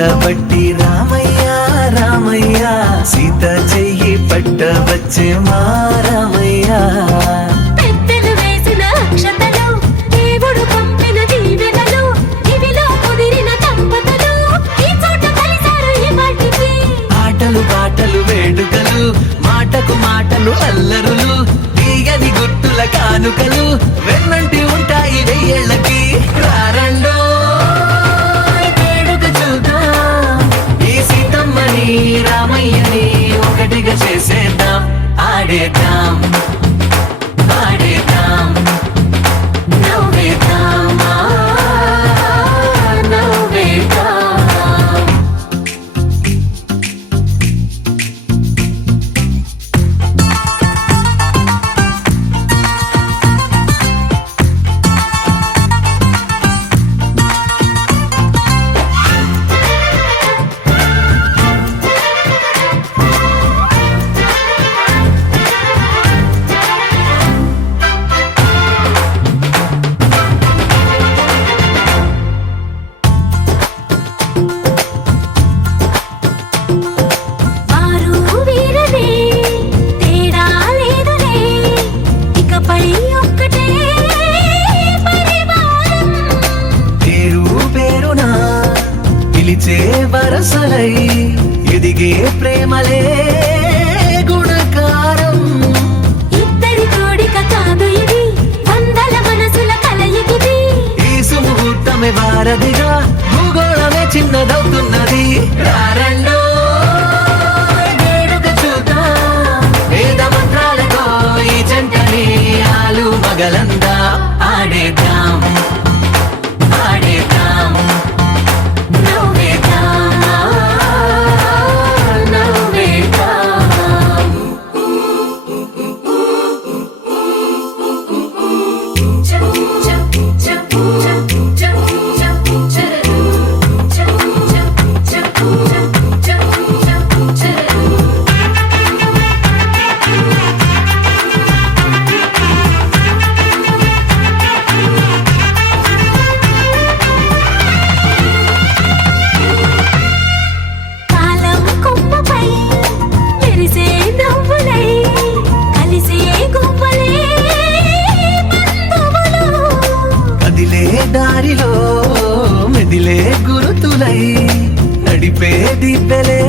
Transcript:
చేత బట్టి రామయ్య రామయ్య. సీత చెయ్యి పట్ట వచ్చే మా రామయ్య. ఆటలు పాటలు వేడుకలు మాటకు మాటలు అల్లరులు తీయని గుర్తుల కానుకలు వెన్నంటి ఈ సీతమ్మని పిలిచే వరసలై ఎదిగే ప్రేమలే గుణకారం. భూగోళమే చిన్నదవుతున్నది. రారండో ఈ జంటని ఆలు మగలందా ఆడేద్దాం. మెదిలే గురుతులై నడిపే దిబ్బలే